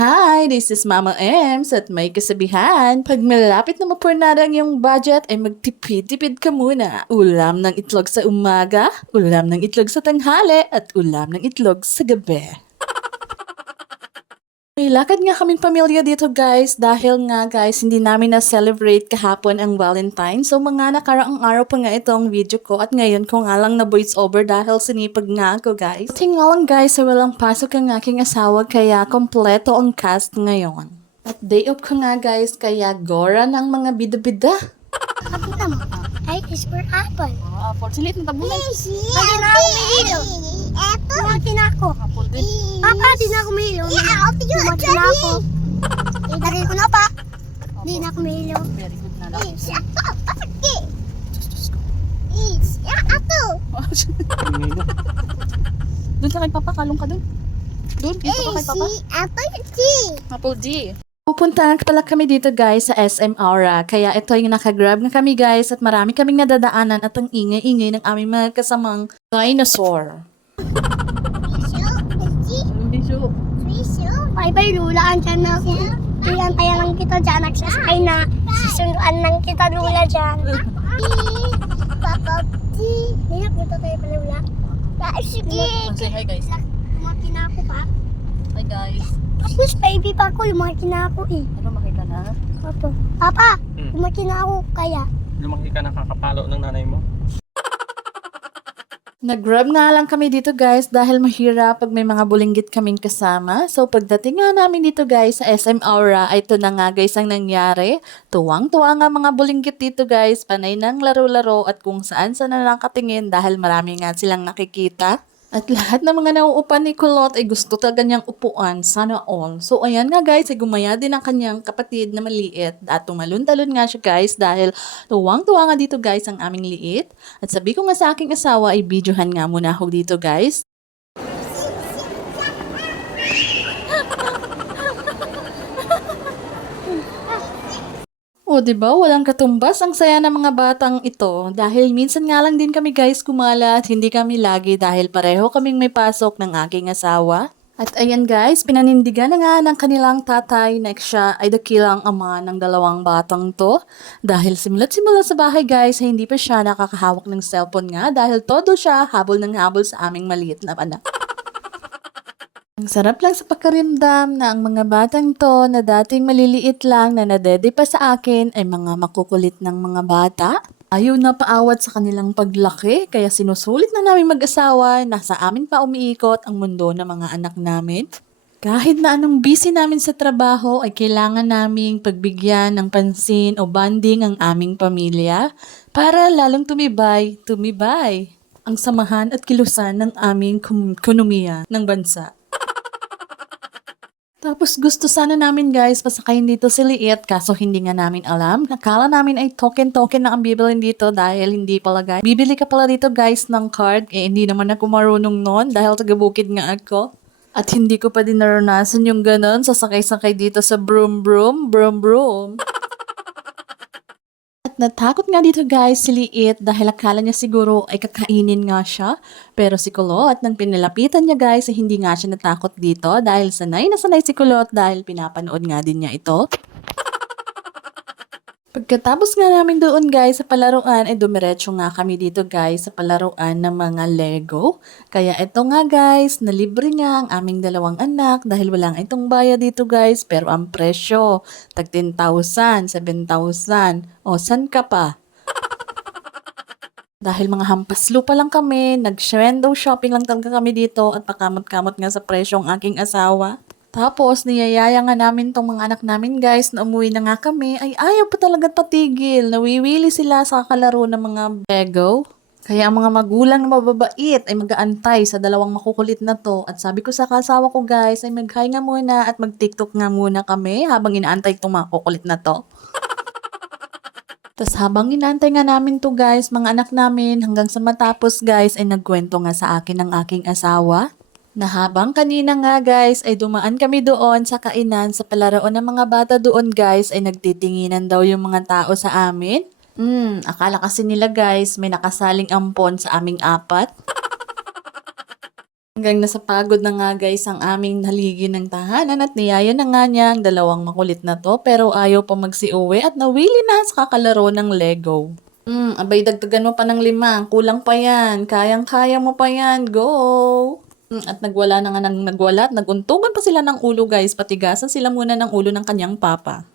Hi, this is Mama Ems at may kasabihan, pag malapit na mapurnada ang iyong budget ay magtipid-tipid ka muna. Ulam ng itlog sa umaga, ulam ng itlog sa tanghali, at ulam ng itlog sa gabi. May lakad nga kaming pamilya dito guys dahil nga guys hindi namin na-celebrate kahapon ang Valentine. So mga nakaraang araw pa nga itong video ko at ngayon ko nga lang na voice over dahil sinipag nga ako guys. Buti nga lang guys sa walang pasok ang aking asawa kaya kompleto ang cast ngayon. At day off ko nga guys kaya gora ng mga bida-bida. Makita mo. Ay, is for apple. Apple, silit na tabunan. Pwede na ako may ilaw. Apple? Lumaki na ako. Apple din. Papa, di na ako may ilaw. Lumaki na ako. Lagay ko na pa. Di na ako may ilaw. Very good na lang. Apple. Papaki. Apple. Doon sa kay Papa, kalong ka doon. Doon, dito ka kay Papa. Apple D. Apple D. Pupunta pala kami dito guys sa SM Aura. Kaya ito yung nakagrab na kami guys at marami kaming nadadaanan at ang ingay-ingay ng aming mga kasamang dinosaur. Bye-bye, Lula. Andyan na ako. Tayan-tayan kita dyan. Nagsasakay na. Susunduan lang kita, Lula, dyan. Papa, hindi na punta tayo pa, Lula. Sige. Say hi guys. Lumaki na ako pa. Hi guys. Tapos baby pa ako, lumaki na ako eh. Ano makita na? Papa, lumaki na ako kaya. Lumaki ka nakakapalo ng nanay mo? Nag-grab nga lang kami dito guys dahil mahirap pag may mga bulinggit kaming kasama. So pagdating nga namin dito guys sa SM Aura, ay ito na nga guys ang nangyari. Tuwang-tuwa nga mga bulinggit dito guys, panay ng laro-laro at kung saan-saan na nakatingin dahil marami nga silang nakikita. At lahat ng mga nauupan ni Kulot ay gusto talaga niyang upuan, sana all. So ayan nga guys, ay gumaya din ang kanyang kapatid na maliit at tumalon-talon nga siya guys dahil tuwang-tuwa nga dito guys ang aming liit. At sabi ko nga sa aking asawa ay videohan nga muna ako dito guys. O, diba? Walang katumbas ang saya ng mga batang ito. Dahil minsan nga lang din kami guys kumala at hindi kami lagi dahil pareho kaming may pasok ng aking asawa. At ayan guys, pinanindigan na nga ng kanilang tatay na siya ay dakilang ama ng dalawang batang to. Dahil simula sa bahay guys, ay hindi pa siya nakakahawak ng cellphone nga dahil todo siya habol ng habol sa aming maliit na anak. Ang sarap lang sa pakaramdam na ang mga batang to na dating maliliit lang na nadede pa sa akin ay mga makukulit ng mga bata. Ayaw na paawat sa kanilang paglaki kaya sinusulit na namin mag-asawa na sa amin pa umiikot ang mundo ng mga anak namin. Kahit na anong busy namin sa trabaho ay kailangan naming pagbigyan ng pansin o bonding ang aming pamilya para lalong tumibay ang samahan at kilusan ng aming ekonomiya ng bansa. Tapos gusto sana namin guys pasakayin dito si Liit kaso hindi nga namin alam. Nakala namin ay token na ang bibilin dito dahil hindi pala guys. Bibili ka pala dito guys ng card. Hindi naman ako marunong nun dahil taga-bukid nga ako. At hindi ko pa din naranasan yung ganon sasakay-sakay dito sa broom. At natakot nga dito guys si Liit dahil akala niya siguro ay kakainin nga siya. Pero si Kulot nang pinalapitan niya guys ay hindi nga siya natakot dito dahil sanay na sanay si Kulot dahil pinapanood nga din niya ito. Pagkatapos nga namin doon guys sa palaruan ay dumiretso nga kami dito guys sa palaruan ng mga Lego. Kaya ito nga guys, nalibre nga ang aming dalawang anak dahil walang itong bayad dito guys pero ang presyo, tag 10,000, 7,000, o san ka pa? Dahil mga hampas lupa lang kami, nag-window shopping lang talaga kami dito at pakamot-kamot nga sa presyo ang aking asawa. Tapos, niyayaya nga namin tong mga anak namin guys na umuwi na nga kami ay ayaw pa talaga patigil. Nawiwili sila sa kalaro ng mga Lego. Kaya ang mga magulang na mababait ay mag-aantay sa dalawang makukulit na to. At sabi ko sa kasawa ko guys ay mag-hi nga muna at mag-tiktok nga muna kami habang inaantay itong mga kukulit na to. Tapos habang inaantay nga namin to guys, mga anak namin hanggang sa matapos guys ay nagkwento nga sa akin ng aking asawa. Na habang kanina nga guys ay dumaan kami doon sa kainan sa palaroon ng mga bata doon guys ay nagtitinginan daw yung mga tao sa amin. Akala kasi nila guys may nakasaling ampon sa aming apat. Hanggang nasa pagod na nga guys ang aming haligi ng tahanan at niyaya na nga niya ang dalawang makulit na to pero ayaw pa magsiuwi at nawili na sa kakalaro ng Lego. Abay dagdagan mo pa ng 5, kulang pa yan, kayang-kaya mo pa yan, go! At nagwala na nga nang nagwala at naguntungan pa sila ng ulo guys, patigasan sila muna ng ulo ng kanyang papa.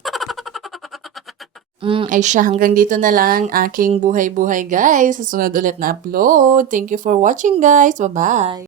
Ay siya, hanggang dito na lang ang aking buhay-buhay guys. Sa sunod ulit na upload. Thank you for watching guys. Bye-bye!